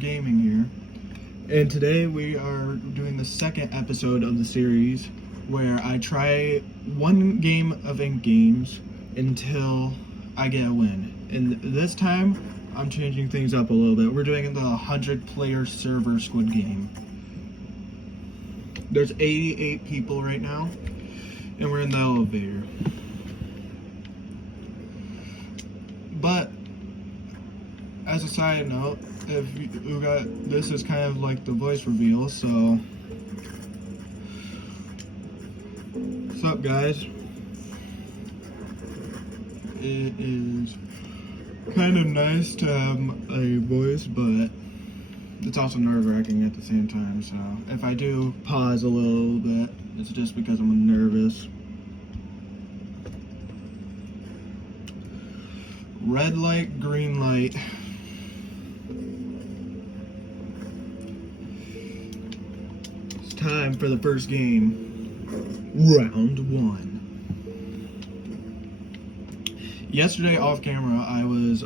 Gaming here, and today we are doing the second episode of the series where I try one game of Ink Games until I get a win. And this time, I'm changing things up a little bit. We're doing the 100-player server Squid Game. There's 88 people right now, and we're in the elevator. But as a side note, if you got this is kind of like the voice reveal, so what's up, guys? It is kind of nice to have a voice, but it's also nerve-wracking at the same time, so if I do pause a little bit, it's just because I'm nervous. Red light, green light. It's time for the first game. Round 1. Yesterday off camera, I was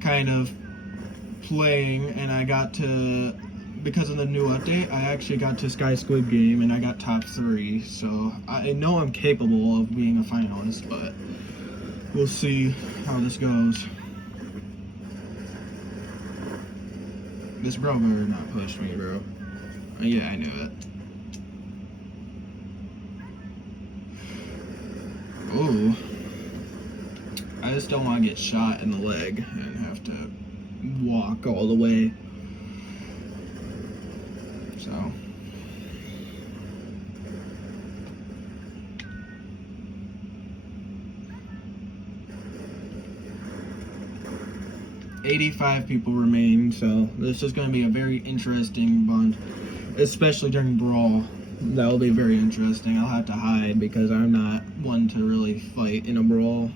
kind of playing, and I got to, because of the new update, I actually got to Sky Squid Game and I got top 3, so I know I'm capable of being a finalist, but we'll see how this goes. This bro better not push me, bro. Yeah, I knew it. Oh, I just don't want to get shot in the leg and have to walk all the way. So 85 people remain, so this is going to be a very interesting bunch, especially during Brawl. That will be very interesting. I'll have to hide because I'm not one to really fight in a Brawl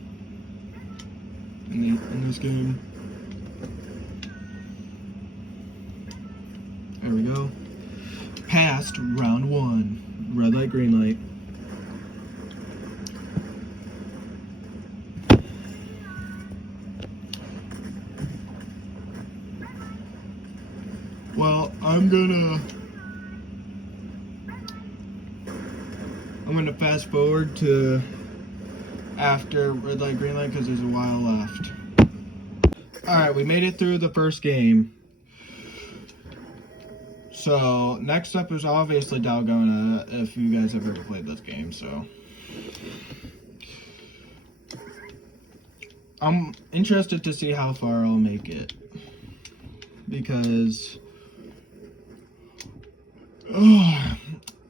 in this game. There we go. Passed round 1. Red light, green light. Well, I'm gonna fast forward to after red light, green light, because there's a while left. Alright, we made it through the first game. So, next up is obviously Dalgona, if you guys have ever played this game, so. I'm interested to see how far I'll make it. Because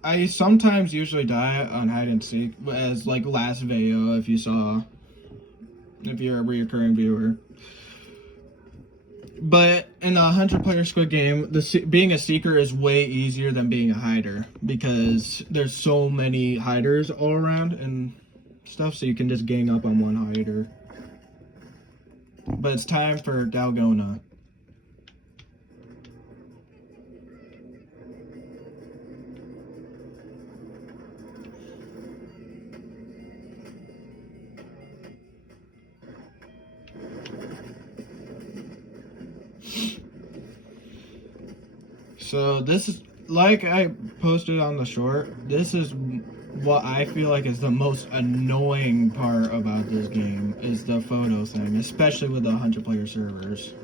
I sometimes usually die on hide and seek, as like last video, if you're a reoccurring viewer. But in a 100-player Squid Game, being a seeker is way easier than being a hider, because there's so many hiders all around and stuff, so you can just gang up on one hider. But it's time for Dalgona. So this is, like I posted on the short, this is what I feel like is the most annoying part about this game, is the photo thing, especially with the 100-player servers.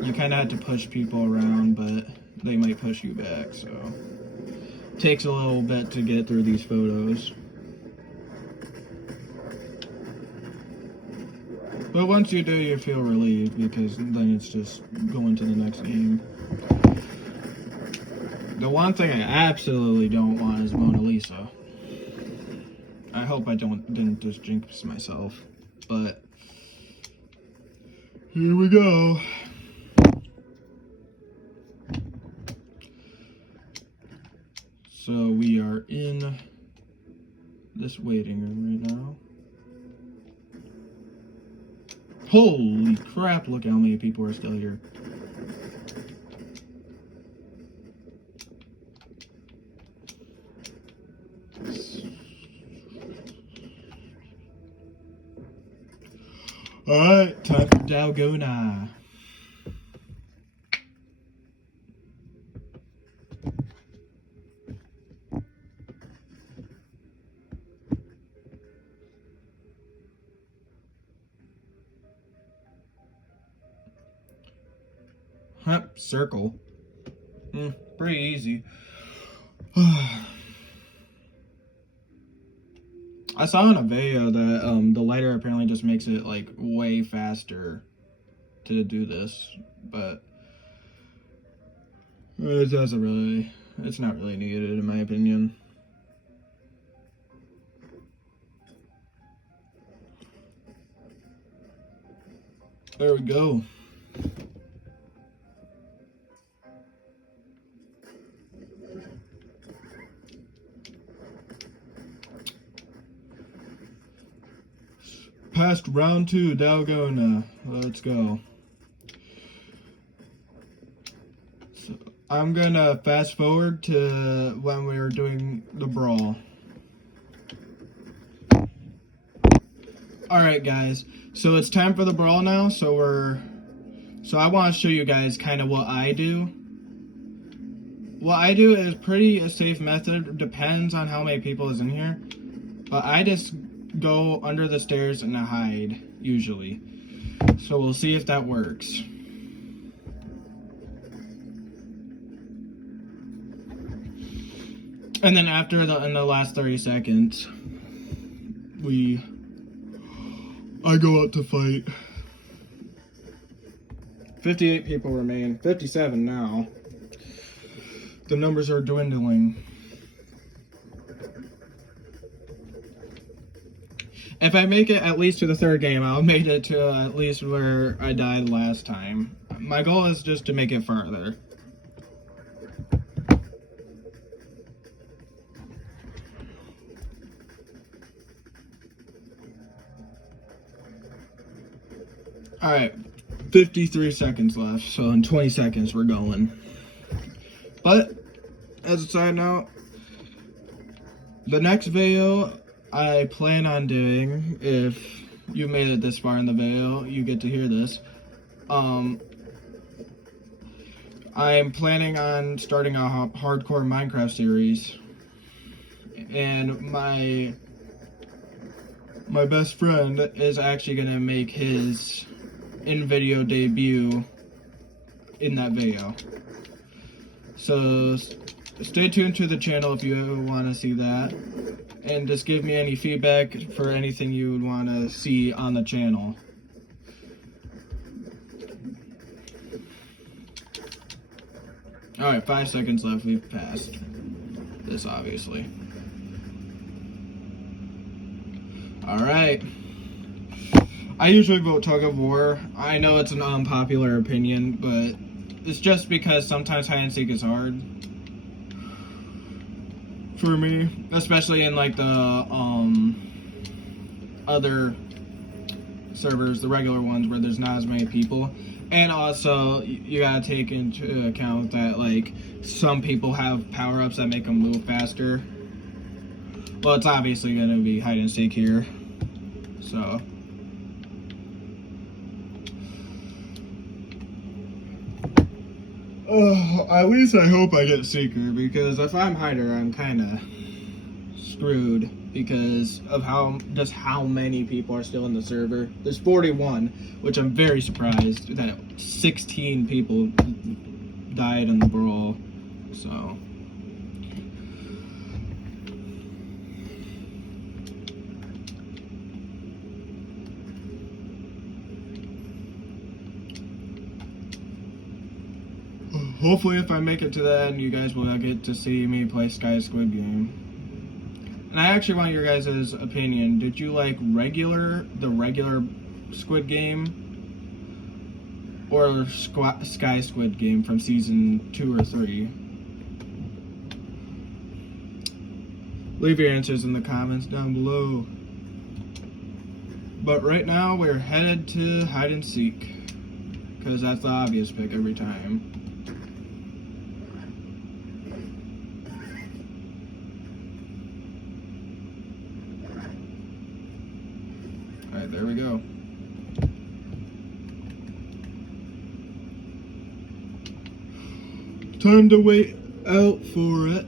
You kind of have to push people around, but they might push you back, so it takes a little bit to get through these photos. But once you do, you feel relieved, because then it's just going to the next game. The one thing I absolutely don't want is Mona Lisa. I hope I didn't just jinx myself, but here we go. So we are in this waiting room right now. Holy crap, look how many people are still here. Alright, time for Dalgona. Circle. Pretty easy. I saw in a video that the lighter apparently just makes it like way faster to do this, but it's not really needed in my opinion. There we go. Past round 2, Dalgona. Let's go. So I'm gonna fast forward to when we were doing the brawl. Alright guys, so it's time for the brawl now, so I want to show you guys kind of what I do. What I do is pretty a safe method, depends on how many people is in here, but I just go under the stairs and hide, usually. So we'll see if that works. And then after in the last 30 seconds, I go out to fight. 58 people remain. 57 now. The numbers are dwindling. If I make it at least to the third game, I'll make it to at least where I died last time. My goal is just to make it farther. Alright, 53 seconds left, so in 20 seconds we're going. But, as a side note, the next video I plan on doing, if you made it this far in the video, you get to hear this. I'm planning on starting a hardcore Minecraft series. And my best friend is actually going to make his in-video debut in that video. So stay tuned to the channel if you want to see that, and just give me any feedback for anything you would want to see on the channel. Alright, 5 seconds left. We've passed this, obviously. Alright. I usually vote Tug of War. I know it's an unpopular opinion, but it's just because sometimes hide and seek is hard for me, especially in like the other servers, the regular ones where there's not as many people. And also, you gotta take into account that like some people have power-ups that make them move faster. Well, it's obviously gonna be hide and seek here, so. At least I hope I get Seeker, because if I'm Hider, I'm kind of screwed because of how many people are still in the server. There's 41, which I'm very surprised that 16 people died in the brawl, so. Hopefully, if I make it to the end, you guys will get to see me play Sky Squid Game. And I actually want your guys' opinion. Did you like the regular Squid Game, or Sky Squid Game from season 2 or 3? Leave your answers in the comments down below. But right now, we're headed to hide and seek, because that's the obvious pick every time. Alright, there we go. Time to wait out for it.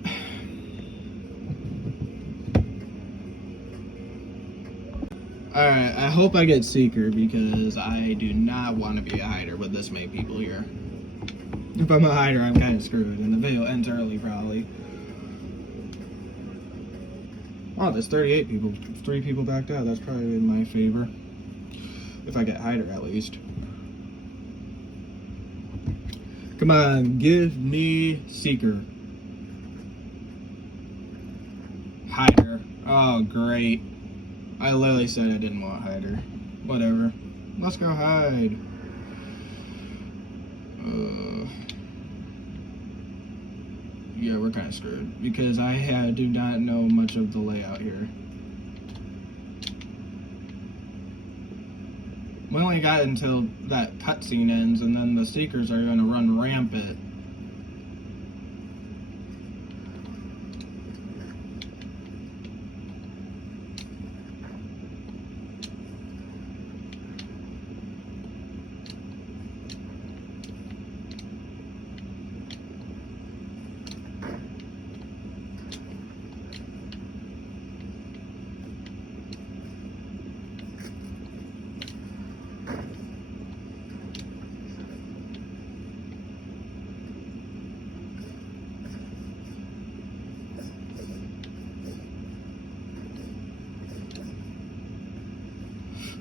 Alright, I hope I get Seeker because I do not want to be a hider with this many people here. If I'm a hider, I'm kind of screwed, and the video ends early, probably. Oh, there's 38 people. 3 people backed out. That's probably in my favor. If I get hider, at least. Come on, give me Seeker. Hider. Oh, great. I literally said I didn't want hider. Whatever. Let's go hide. Yeah, we're kind of screwed because I do not know much of the layout here. We only got until that cutscene ends, and then the Seekers are going to run rampant.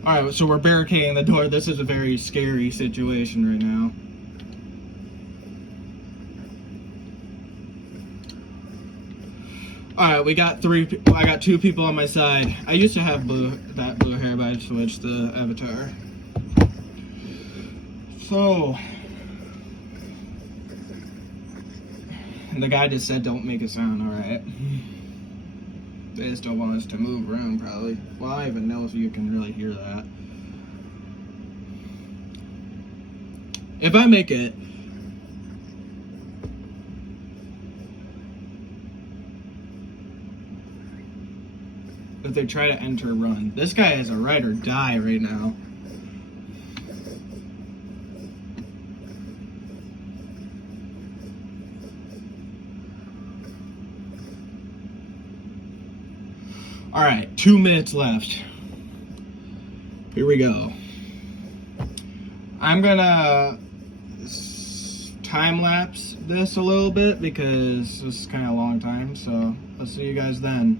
Alright, so we're barricading the door. This is a very scary situation right now. Alright, we got I got 2 people on my side. I used to have that blue hair, but I switched the avatar. So, the guy just said don't make a sound, alright. They just don't want us to move around, probably. Well, I don't even know if you can really hear that. If I make it... If they try to enter, run. This guy is a ride or die right now. Alright, 2 minutes left. Here we go. I'm gonna time-lapse this a little bit because this is kind of a long time, so I'll see you guys then.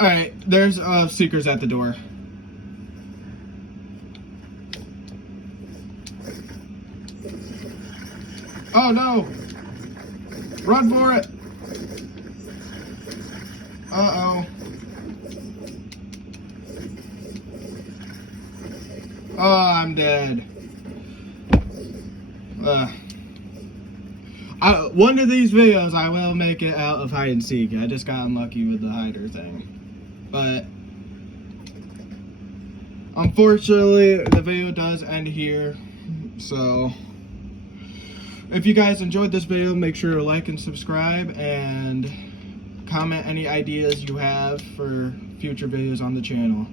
Alright, there's Seekers at the door. Oh no! Run for it! Uh-oh. Oh, I'm dead. One of these videos I will make it out of hide and seek. I just got unlucky with the hider thing. But unfortunately, the video does end here. So if you guys enjoyed this video, make sure to like and subscribe and comment any ideas you have for future videos on the channel.